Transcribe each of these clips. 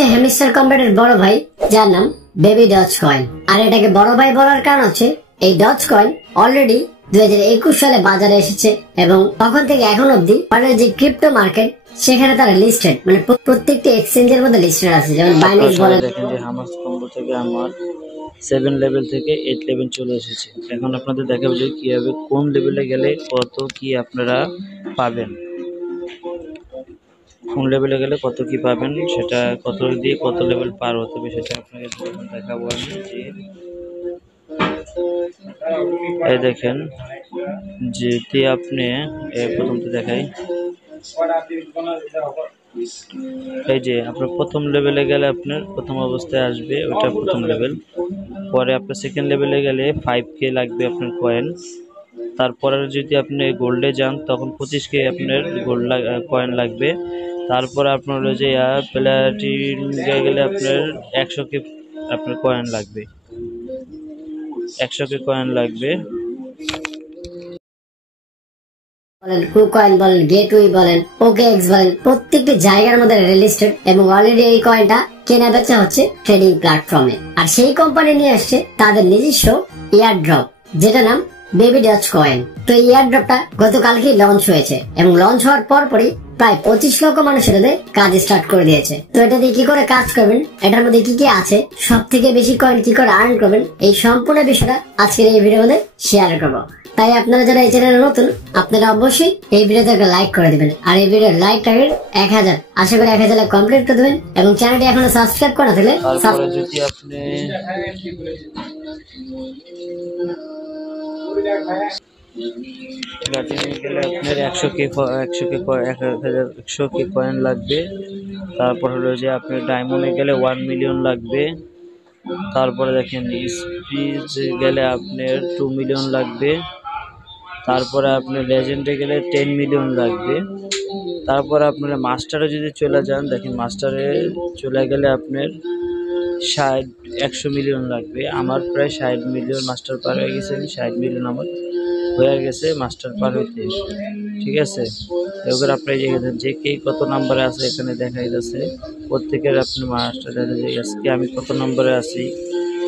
Hamster কম্পেটের বড় ভাই, যার নাম বেবি ডজ কয়েন। আর এটাকে বড় ভাই বলার কারণ হচ্ছে এই ডজ কয়েন অলরেডি 2021 সালে বাজারে এসেছে এবং তখন থেকে এখন অব্দি যে ক্রিপ্টো মার্কেট সেখানে তারা লিস্টেড, মানে প্রত্যেকটি এক্সচেঞ্জের মধ্যে লিস্টেড আছে। যেমন বাইন্যান্স বলেন, দেখেন যে হামাস কম্বো থেকে আমার 7 লেভেল থেকে 8 লেভেল চলে এসেছে। এখন আপনাদের দেখাবো যে কিভাবে কোন লেভেলে গেলে কত কি আপনারা পাবেন, কোন লেভেলে গেলে কত কি পাবেন, সেটা কত দিয়ে কত লেভেল পার হতে হবে সেটা আপনাকে দেখাবো আমি। এই দেখেন যেটি আপনি প্রথম তো দেখাই, এই যে আপনার প্রথম লেভেলে গেলে আপনার প্রথম অবস্থায় আসবে ওটা প্রথম লেভেল। পরে আপনার সেকেন্ড লেভেলে গেলে 5K লাগবে আপনার কয়েন। তারপরে যদি আপনি গোল্ডে যান তখন 25K আপনার গোল্ড কয়েন লাগবে। তারপরে আপনার হলো যে প্লাটিনামে গেলে আপনার 100K আপনার কয়েন লাগবে, 100K কয়েন লাগবে। বলেন কুকয়েন বলেন, গেটওয়ে বলেন, ওকেএক্স বলেন, প্রত্যেকটি জায়গার মধ্যে রেজিস্টার্ড এবং অলরেডি এই কয়েনটা কেনা বেচা হচ্ছে ট্রেডিং প্ল্যাটফর্মে। আর সেই কোম্পানি নিয়ে আসছে তাদের নিজস্ব এয়ারড্রপ, যেটা নাম বেবি ডজ কয়েন। তো এই এয়ারড্রপটা গতকালকে লঞ্চ হয়েছে এবং লঞ্চ হওয়ার পরপরই প্রায় 25 লক্ষ মানুষ এটাতে কাজ স্টার্ট করে দিয়েছে। তো এটা দিয়ে কি করে কাজ করবেন, এটার মধ্যে কি কি আছে, সব থেকে বেশি কয়েন কি করে আর্ন করবেন, এই সম্পূর্ণ বিষয়টা আজকের এই ভিডিওর মধ্যে শেয়ার করবো। তাই আপনারা যারা এই চ্যানেলে নতুন, আপনারা অবশ্যই এই ভিডিওতে একটা লাইক করে দিবেন। আর এই ভিডিওর লাইক টার্গেট 1000, আশা করি 1000 কমপ্লিট করে দেবেন এবং চ্যানেলটি এখনো সাবস্ক্রাইব করা থাকলে তারপরে যদি আপনি প্লাটিনামে গেলে আপনার 100K কয়েন লাগবে। তারপর হলো যে আপনার ডায়মন্ডে গেলে 1 মিলিয়ন লাগবে। তারপরে দেখেন স্পিড গেলে আপনার 2 মিলিয়ন লাগবে। তারপরে আপনার লেজেন্ডে গেলে 10 মিলিয়ন লাগবে। তারপরে আপনার মাস্টারে যদি চলে যান, দেখেন মাস্টারে চলে গেলে আপনার 100 মিলিয়ন লাগবে। আমার প্রায় 60 মিলিয়ন মাস্টার পার হয়ে গেছে, 60 মিলিয়ন আমার হয়ে গেছে মাস্টার পার হইতে। ঠিক আছে, এবার আপনি যে কে কত নম্বরে আছে এখানে দেখাই যাচ্ছে প্রত্যেকের আপনি মাস্টার দেখা যায়। আজকে আমি কত নম্বরে আছি,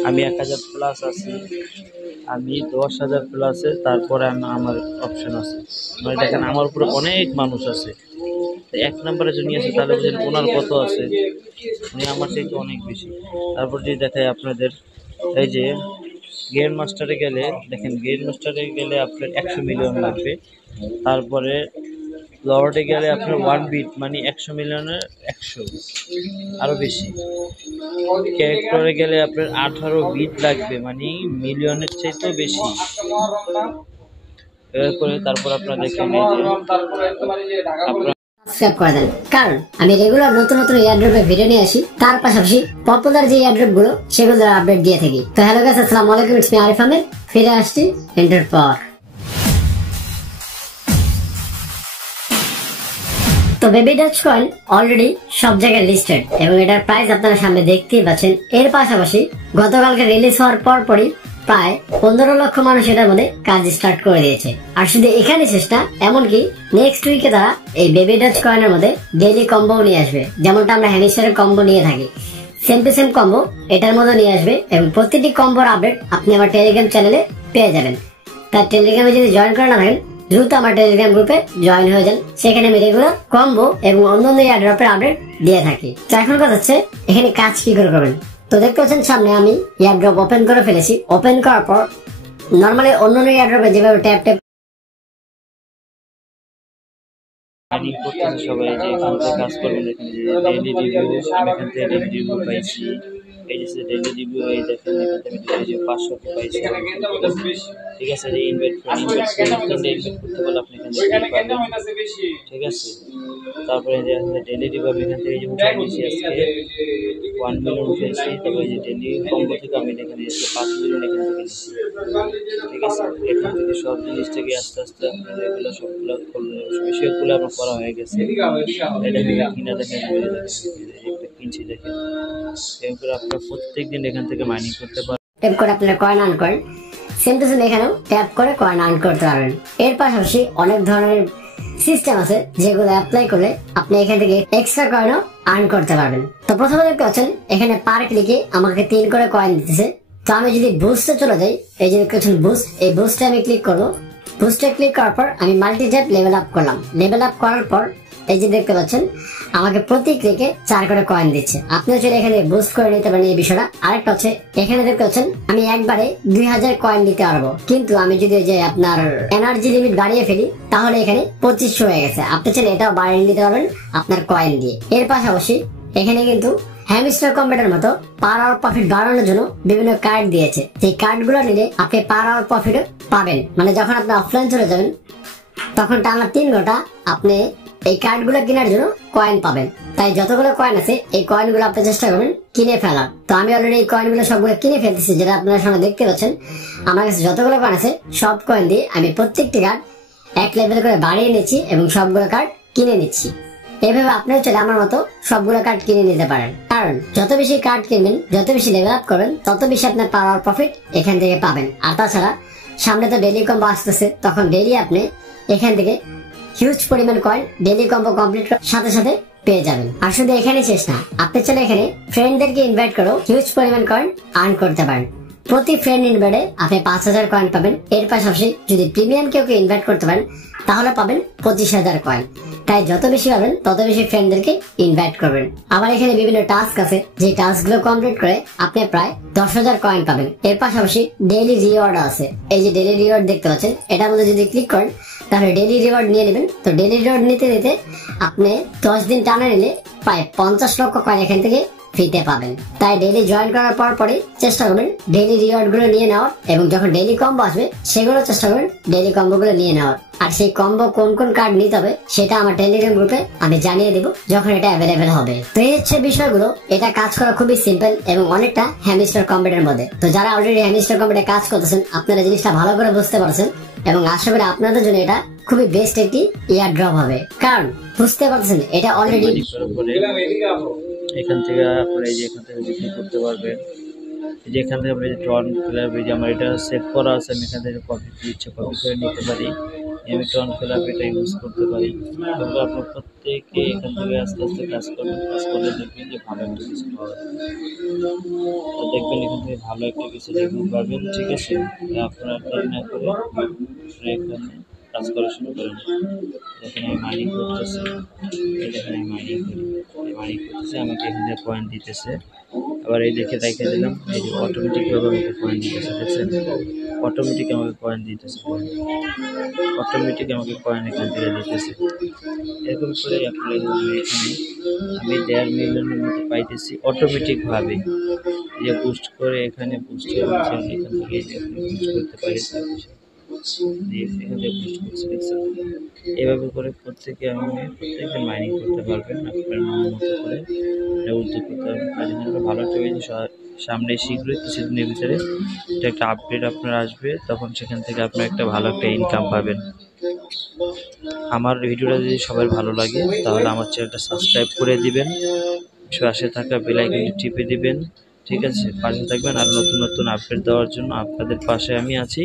আমি 1000 প্লাস আছি, আমি 10,000 প্লাসে। তারপরে আমার অপশন আছে, মানে দেখেন আমার উপরে অনেক মানুষ আছে। এক নম্বরে যিনি আছে তাহলে বুঝেন ওনার কত আছে, উনি আমার থেকে অনেক বেশি। তারপর যদি দেখায় আপনাদের এই যে গ্র্যান্ড মাস্টারে গেলে, দেখেন গ্র্যান্ড মাস্টারে গেলে আপনার 100 মিলিয়ন লাগবে। তারপরে লর্ডে গেলে আপনার 1 বিট মানে 100 মিলিয়নের 100 আরো বেশি। ক্যারেক্টরে গেলে আপনার 18 বিট লাগবে মানে মিলিয়নের চাইতেও বেশি। এরপরে তারপর আপনারা দেখেন সাবস্ক্রাইব করে দেন, কারণ আমি রেগুলার নতুন নতুন এয়ারড্রপের ভিডিও নিয়ে আসি, তার পাশাপাশি পপুলার যে এয়ারড্রপ গুলো সেগুলোর আপডেট দিয়ে থাকি। তো হ্যালো গাইস, আসসালামু আলাইকুম, ইটস মি আরিফ আহমেদ, ফিরে আসছি এন্টার পর। তো বেবি ডজ কয়েন অলরেডি সব জায়গায় লিস্টেড এবং এটার প্রাইস আপনারা সামনে দেখতেই পাচ্ছেন। এর পাশাপাশি গতকালকে রিলিজ হওয়ার পরপরই প্রায় 15 লক্ষ মানুষ এটার মধ্যে কাজ স্টার্ট করে দিয়েছে। আর শুধু এখানে শেষ না, এমনকি নেক্সট উইকে তারা এই বেবি ডজ কয়েনের মধ্যে ডেইলি কম্বো নিয়ে আসবে, যেমনটা আমরা হ্যামস্টারের কম্বো নিয়ে থাকি, সেম টু সেম কম্বো এটার মধ্যে নিয়ে আসবে। এবং প্রতিটি কম্বোর আপডেট আপনি আমার টেলিগ্রাম চ্যানেলে পেয়ে যাবেন। তার টেলিগ্রামে যদি জয়েন করে না থাকেন, দ্রুত আমার টেলিগ্রাম গ্রুপে জয়েন হয়ে যান, সেখানে আমি রেগুলার কম্বো এবং অন্যান্য এয়ারড্রপের আপডেট দিয়ে থাকি। তো এখন কথা হচ্ছে এখানে কাজ কি করে করবেন। তো দেখতে পাচ্ছেন সামনে আমি এয়ারড্রপ ওপেন করে ফেলেছি। ওপেন করার পর নর্মালি অন্যান্য এয়ারড্রপে যেভাবে ট্যাপ ট্যাপ সবাই যে এখান থেকে কাজ করবেন, এখানে যে ডেইলি রিভিউ, আমি এখান থেকে ডেইলি রিভিউ পাইছি। এই যে ডেইলি রিভিউ, এই দেখেন এখান থেকে আমি যে 500 পাইছি। ঠিক আছে, যে ইনভাইট করতে বলে আপনি এখান থেকে পাবেন। ঠিক আছে, তারপরে যে ডেইলি রিভিউ এখান থেকে যে উঠাইছি আজকে 1 মিলিয়ন উঠেছি। তারপরে যে ডেইলি কম্বো থেকে আমি এখানে এসে 5 মিলিয়ন এখান থেকে নিচ্ছি। ঠিক আছে, এখান থেকে সব জিনিস থেকে আস্তে আস্তে আপনাদের এগুলো সবগুলো বিষয়গুলো আমার করা হয়ে গেছে। এটা কিনা দেখেন, একটা কিনছি দেখেন। এরপরে আপনারা প্রত্যেকদিন এখান থেকে মাইনিং করতে পারেন। ট্যাপ করে আপনারা কয়েন আর্ন করেন, সেম টু সেম এখানেও ট্যাপ করে কয়েন আর্ন করতে পারবেন। এর পাশাপাশি অনেক ধরনের সিস্টেম আছে যেগুলো অ্যাপ্লাই করলে আপনি এখান থেকে এক্সট্রা কয়েনও আর্ন করতে পারবেন। তো প্রথমে দেখতে পাচ্ছেন এখানে পার ক্লিকে আমাকে 3 করে কয়েন দিতেছে। তো আমি যদি বুস্টে চলে যাই, এই যে দেখতে পাচ্ছেন বুস্ট, এই বুস্টে আমি ক্লিক করবো। বুস্টে ক্লিক করার পর আমি মাল্টি ট্যাপ লেভেল আপ করলাম। লেভেল আপ করার পর এই যে দেখতে পাচ্ছেন আমাকে প্রতি ক্লিকে 4 করে কয়েন দিচ্ছে। আপনিও চাইলে এখানে বুস্ট করে নিতে পারেন এই বিষয়টা। আরেকটা হচ্ছে এখানে দেখতে পাচ্ছেন আমি একবারে 2000 কয়েন দিতে পারবো, কিন্তু আমি যদি যে আপনার এনার্জি লিমিট বাড়িয়ে ফেলি তাহলে এখানে 2500 হয়ে গেছে। আপনি চাইলে এটাও বাড়িয়ে নিতে পারবেন আপনার কয়েন দিয়ে। এর পাশাপাশি এখানে কিন্তু হ্যামস্টার কম্পিউটার মতো পার আওয়ার প্রফিট বাড়ানোর জন্য বিভিন্ন কার্ড দিয়েছে। যে কার্ডগুলো নিলে আপনি পার আওয়ার প্রফিট পাবেন, মানে যখন আপনি অফলাইন চলে যাবেন তখন টানা 3 ঘন্টা আপনি এই কার্ডগুলো কেনার জন্য কয়েন পাবেন। তাই যতগুলো কয়েন আছে এই কয়েনগুলো আপনি চেষ্টা করবেন কিনে ফেলার। তো আমি অলরেডি এই কয়েনগুলো সবগুলো কিনে ফেলতেছি, যেটা আপনারা সামনে দেখতে পাচ্ছেন। আমার কাছে যতগুলো কয়েন আছে সব কয়েন দিয়ে আমি প্রত্যেকটি কার্ড 1 লেভেল করে বাড়িয়ে নিচ্ছি এবং সবগুলো কার্ড কিনে নিচ্ছি। এইভাবে আপনিও চলে আমার মতো সবগুলো কার্ড কিনে নিতে পারেন, কারণ যত বেশি কার্ড কিনবেন, যত বেশি লেভেল আপ করবেন, তত বেশি আপনার পাওয়ার প্রফিট এখান থেকে পাবেন। আর তাছাড়া সামনে তো ডেইলি কম্বো আসতেছে, তখন ডেইলি আপনি এখান থেকে হিউজ পরিমাণ কয়েন ডেইলি কম্বো কমপ্লিট সাথে সাথে পেয়ে যাবেন। আর শুধু এখানে শেষ না, আপনি চলে এখানে ফ্রেন্ডদেরকে ইনভাইট করেও হিউজ পরিমাণ কয়েন আর্ন করতে পারেন। প্রতি ফ্রেন্ড ইনভাইটে আপনি 5000 কয়েন পাবেন। এর পাশাপাশি যদি প্রিমিয়াম কেউ ইনভাইট করতে পারেন তাহলে পাবেন 25000 কয়েন। তাই যত বেশি পাবেন তত বেশি ফ্রেন্ডদেরকে ইনভাইট করবেন। আবার এখানে বিভিন্ন টাস্ক আছে, যে টাস্ক গুলো কমপ্লিট করে আপনি প্রায় 10000 কয়েন পাবেন। এর পাশাপাশি ডেইলি রিওয়ার্ড আছে। এই যে ডেইলি রিওয়ার্ড দেখতে পাচ্ছেন, এটার মধ্যে যদি ক্লিক করেন তাহলে ডেইলি রিওয়ার্ড নিয়ে নেবেন। তো ডেইলি রিওয়ার্ড নিতে নিতে আপনি 10 দিন টানা নিলে প্রায় 50 লক্ষ কয়েন এখান থেকে ফ্রিতে পাবেন। তাই ডেইলি জয়েন করার পর পরে চেষ্টা করবেন ডেইলি রিওয়ার্ড গুলো নিয়ে নেওয়ার, এবং যখন ডেইলি কম্বো আসবে সেগুলো চেষ্টা করবেন ডেইলি কম্বো গুলো নিয়ে নেওয়ার। আর সেই কম্বো কোন কোন কার্ড নিতে হবে সেটা আমার টেলিগ্রাম গ্রুপে আমি জানিয়ে দেবো যখন এটা অ্যাভেলেবেল হবে। তো এই হচ্ছে বিষয়গুলো। এটা কাজ করা খুবই সিম্পল এবং অনেকটা হ্যামস্টার কম্পিউটারের মধ্যে। তো যারা অলরেডি হ্যামস্টার কম্পিউটারে কাজ করতেছেন আপনারা জিনিসটা ভালো করে বুঝতে পারছেন, এবং আশা করি আপনাদের জন্য এটা খুবই বেস্ট একটি ইয়ার ড্রপ হবে, কারণ বুঝতে পারছেন এটা অলরেডি এখান থেকে আপনারা এই যে এখান থেকে বিক্রি করতে পারবেন। এই যে এখান থেকে আপনি ট্রন ক্লাব, এই যে আমার এটা সেভ করা আছে, আমি এখান থেকে কপি করে নিতে পারি। আমি ট্রন ক্লাব এটা ইউজ করতে পারি। তবে আপনার প্রত্যেকে এখান থেকে আস্তে আস্তে কাজ করবেন। কাজ করলে দেখবেন যে ভালো একটা কিছু পাওয়া যাবে। তো দেখবেন এখান থেকে ভালো একটা কিছু দেখবেন পাবেন, ঠিক আছে। আপনারা দেরি না করে এখানে কাজ করা শুরু করেন। এখানে আমি মাইনিং করতেছি, এখানে মাইনিং করতেছি, আমাকে এখানে পয়েন্ট দিতেছে। আবার এই দেখে দেখে দিলাম, এই যে অটোমেটিকভাবে আমাকে পয়েন্ট দিতেছে, দেখছেন? অটোমেটিক আমাকে পয়েন্ট দিতেছে, অটোমেটিক আমাকে পয়েন্ট এখান থেকে দিতেছে। এরকম করে আপনারা এখানে আমি 1.5 মিলিয়নের মতো পাইতেছি অটোমেটিকভাবে। যে বুস্ট করে এখানে বুস্ট হচ্ছে, এখান থেকে বুস্ট করতে পারি, এখান থেকে বুস্ট করছে, দেখছেন? এভাবে করে প্রত্যেকে মাইনিং করতে পারবেন আপনার মতো করে, উদ্যোগ করতে পারবেন। ভালো একটা জিনিস সামনে শীঘ্রই কিছুদিনের ভিতরে এটা একটা আপডেট আপনার আসবে, তখন সেখান থেকে আপনার একটা ভালো একটা ইনকাম পাবেন। আমার ভিডিওটা যদি সবার ভালো লাগে তাহলে আমার চ্যানেলটা সাবস্ক্রাইব করে দিবেন, পাশে থাকা বেল আইকনটি টিপে দিবেন, ঠিক আছে? পাশে থাকবেন। আর নতুন নতুন আপডেট দেওয়ার জন্য আপনাদের পাশে আমি আছি।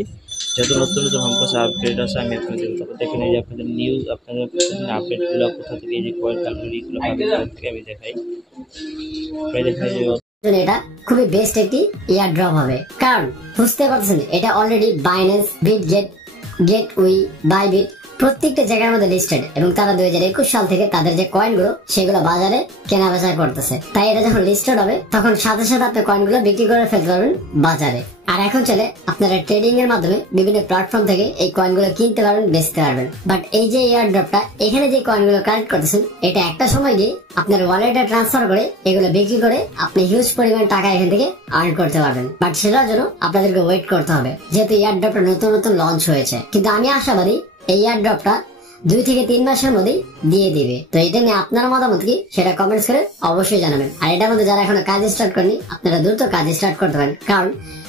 যত নতুন নতুন আমার কাছে আপডেট আছে আমি আপনাদের দেবো। দেখেন এই যে আপনাদের নিউজ, আপনাদের আপডেটগুলো কোথা থেকে, এই যে কয়েন ক্যালোরিগুলো থেকে আমি দেখাই। এটা খুবই বেস্ট একটি ইয়ার ড্রপ হবে, কারণ বুঝতে পারছেন এটা already Binance, Bitget, gateway, Bybit প্রত্যেকটা জায়গার মধ্যে লিস্টেড, এবং তারা 2021 সাল থেকে তাদের যে কয়েনগুলো সেগুলো বাজারে কেনা বেচা করতেছে। তাই এটা যখন লিস্টেড হবে তখন সাথে সাথে আপনি কয়েনগুলো বিক্রি করে ফেলতে পারবেন বাজারে। আর এখন চলে আপনারা ট্রেডিং এর মাধ্যমে বিভিন্ন প্ল্যাটফর্ম থেকে এই কয়েনগুলো কিনতে পারবেন, বেচতে পারবেন। বাট এই যে এয়ার ড্রপটা, এখানে যে কয়েনগুলো কালেক্ট করতেছেন এটা একটা সময় গিয়ে আপনার ওয়ালেটে ট্রান্সফার করে এগুলো বিক্রি করে আপনি হিউজ পরিমাণ টাকা এখান থেকে আর্ন করতে পারবেন। বাট সেটার জন্য আপনাদেরকে ওয়েট করতে হবে, যেহেতু এয়ার ড্রপটা নতুন নতুন লঞ্চ হয়েছে। কিন্তু আমি আশাবাদী এই এয়ার ড্রপটা 2 থেকে 3 মাসের মধ্যেই দিয়ে দিবে। তো এটা নিয়ে আপনার মতামত কি সেটা কমেন্টস করে অবশ্যই জানাবেন। আর এটার মধ্যে যারা এখনো কাজ স্টার্ট করেনি আপনারা দ্রুত কাজ স্টার্ট করতে পারেন, কারণ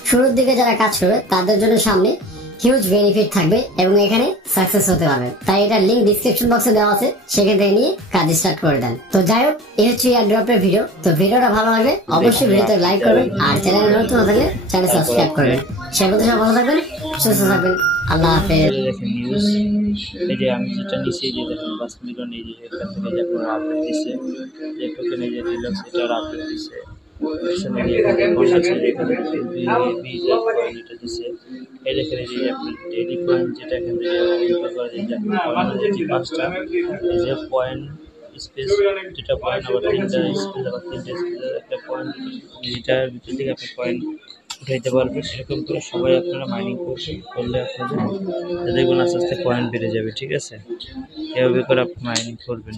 শুরুর দিকে যারা কাজ করবে তাদের জন্য সামনে হিউজ বেনিফিট থাকবে এবং এখানে সাকসেস হতে পারবেন। তাই এটা লিংক ডিসক্রিপশন বক্সে দেওয়া আছে, সেখান থেকে নিয়ে কাজ স্টার্ট করে দেন। তো যাই হোক, এই হচ্ছে এয়ার ড্রপের ভিডিও। তো ভিডিওটা ভালো লাগলে অবশ্যই ভিডিওতে লাইক করবেন, আর চ্যানেলে নতুন থাকলে চ্যানেল সাবস্ক্রাইব করবেন। সে বলতে সব ভালো থাকবেন, সুস্থ থাকবেন। আল্লাহ হাফেজ। দেখেন নিউজ, এই যে আমি যেটা নিচে যে দেখেন 5 মিলিয়ন, এই যে এখান থেকে যে আপনার আপডেট দিচ্ছে, যে টোকেন এই যে রিল্যাক্স এটার আপডেট দিচ্ছে, এখানে যে পয়েন্ট আছে এখানে পয়েন্ট এটা দিচ্ছে, এই দেখেন এই যে আপনার ডেইলি পয়েন্ট যেটা এখান থেকে ইনপুট করা যায়, যে পয়েন্ট যে 5টা, এই যে পয়েন্ট স্পেস, যেটা পয়েন্ট আবার 3টা স্পেস, আবার 3টা স্পেস, একটা পয়েন্ট, যেটার ভিতর থেকে আপনি পয়েন্ট উঠাইতে পারবেন। এরকম করে সবাই আপনারা মাইনিং করলে আপনাদের দেখবেন আস্তে আস্তে পয়েন্ট বেড়ে যাবে। ঠিক আছে, এভাবে করে আপনি মাইনিং করবেন।